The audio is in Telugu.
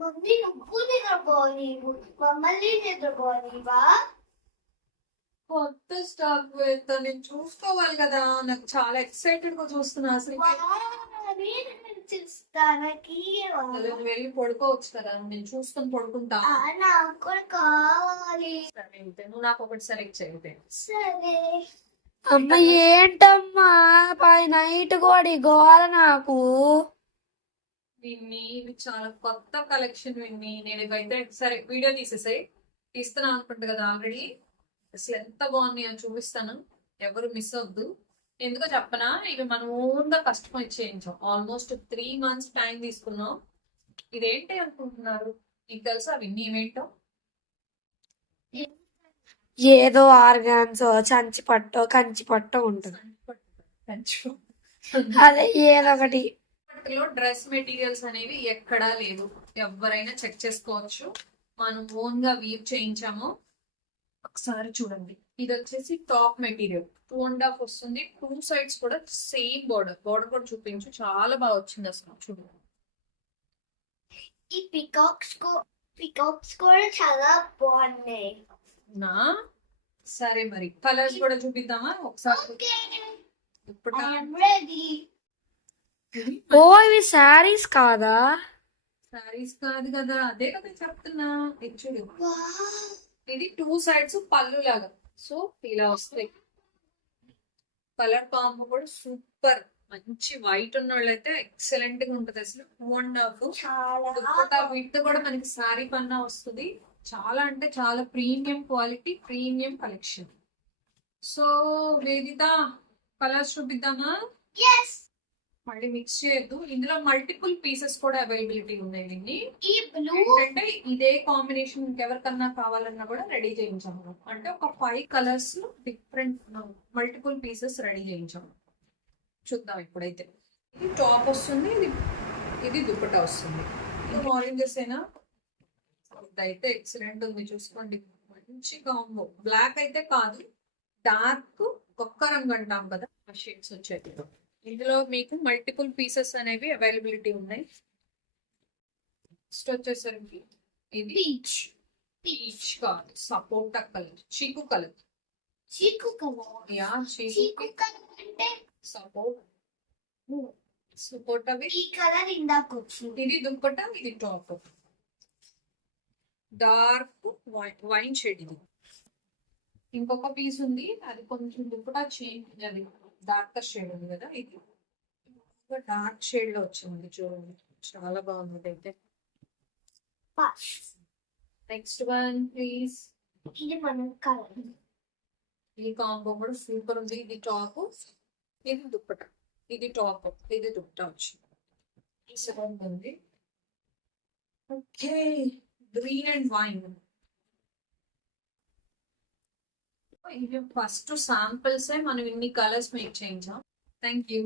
మమ్మీ నువ్వు నిద్రపోనీవు మమ్మల్ని నిద్రపోనీవా? కొత్త స్టాక్ వెళ్తా నేను చూసుకోవాలి కదా. నాకు చాలా ఎక్సైటెడ్ గా చూస్తున్నా అసలు. నువ్వు వెళ్ళి పడుకోవచ్చు కదా, నేను చూసుకొని పడుకుంటా. నాకు కూడా కావాలి. సరే అయితే నువ్వు నాకు ఒకటి సెలెక్ట్ చేయండి. సరే అమ్మ ఏంటమ్మా పై నైట్ కూడా గోల నాకు. విన్ని ఇవి చాలా కొత్త కలెక్షన్ విన్ని. నేను ఇవైతే సరే వీడియో తీస్తున్నా అనుకుంటా కదా ఆల్రెడీ. అసలు ఎంత బాగున్నాయో చూపిస్తాను, ఎవరు మిస్ అవద్దు. ఎందుకో చెప్పనా, ఇవి మనం ఓన్ గా కస్టమైజ్ చేయించాం. ఆల్మోస్ట్ 3 months టైం తీసుకున్నాం. ఇదేంటి అనుకుంటున్నారు? నీకు తెలుసా విన్ని ఇవేంటో? ఏదో ఆర్గాన్సో కంచి పట్టో ఉంటుంది. అదే ఏదో ఒకటి. డ్రెస్ మెటీరియల్స్ అనేవి ఎక్కడా లేదు, ఎవరైనా చెక్ చేసుకోవచ్చు. మనం ఓన్ గా వీవ్ చేయించాము. ఒకసారి చూడండి, ఇది వచ్చేసి టాప్ మెటీరియల్ 2.5 వస్తుంది. 2 sides కూడా సేమ్ బోర్డర్ కూడా చూపించు, చాలా బాగా వచ్చింది అసలు. చూడండి ఈ పికాక్స్ కూడా చాలా బాగున్నాయి. నా సరే మరి కలర్స్ కూడా చూపిద్దామా ఒకసారి? ఇప్పుడు ఓ ఇవి శారీస్ కాదా? శారీస్ కాదు కదా, అదే కదా చెప్తున్నా. ఇది చూడు, ఇది 2 sides పళ్ళు లాగా. సో ఇలా వస్తాయి. కలర్ కాంబో కూడా సూపర్. మంచి వైట్ ఉన్న వాళ్ళైతే ఎక్సలెంట్ గా ఉంటది అసలు. 2.5 వీటితో కూడా మనకి శారీ పన్నా వస్తుంది. చాలా అంటే చాలా premium quality, premium collection. So వేదిత కలర్స్ చూపిద్దామా? మళ్ళీ మిక్స్ చేయొద్దు. ఇందులో మల్టిపుల్ పీసెస్ కూడా అవైలబిలిటీ ఉన్నాయి. ఏంటంటే ఇదే కాంబినేషన్ ఇంకెవరికన్నా కావాలన్నా కూడా రెడీ చేయించాము. అంటే ఒక 5 colors different multiple pieces ready చేయించాము. చూద్దాం ఇప్పుడైతే. ఇది టాప్ వస్తుంది, ఇది దుపట్టా వస్తుంది. ఇది ఆరెంజెస్ అయినా ఇదైతే ఎక్సలెంట్ ఉంది. చూసుకోండి, మంచి కాంబో. బ్లాక్ అయితే కాదు, డార్క్ ఒక్క రంగు అంటాం కదా, ఆ షేడ్స్ వచ్చాయి. ఇందులో మీకు మల్టిపుల్ పీసెస్ అనేవి అవైలబిలిటీ ఉన్నాయి. నెక్స్ట్ వచ్చేసరికి ఇది పీచ్ కాదు, సపోటా కలర్, చీకు కలర్. యా చీకు అంటే సపోటా ఈ కలర్ ఇందాక వచ్చింది. ఇది దుప్పట, ఇది టాప్. Dark wine shade. ఇది ఇంకొక పీస్ ఉంది, అది కొంచెం దుప్పట చేంజ్, అది డార్కర్ షేడ్ ఉంది కదా, ఇది డార్క్ షేడ్ లో వచ్చింది. చూడండి చాలా బాగుంది అయితే. Next one please. ఇది మన కలర్. ఈ కాంబో కూడా సూపర్ ఉంది. ఇది టాప్, ఇది దుప్పట. ఇది టాప్, ఇది దుప్పట వచ్చింది. ఉంది. Okay, green and wine. ఇవి ఫస్ట్ శాంపిల్స్ మనం ఇన్ని కలర్స్ మేక్ చేయించాం. Thank you.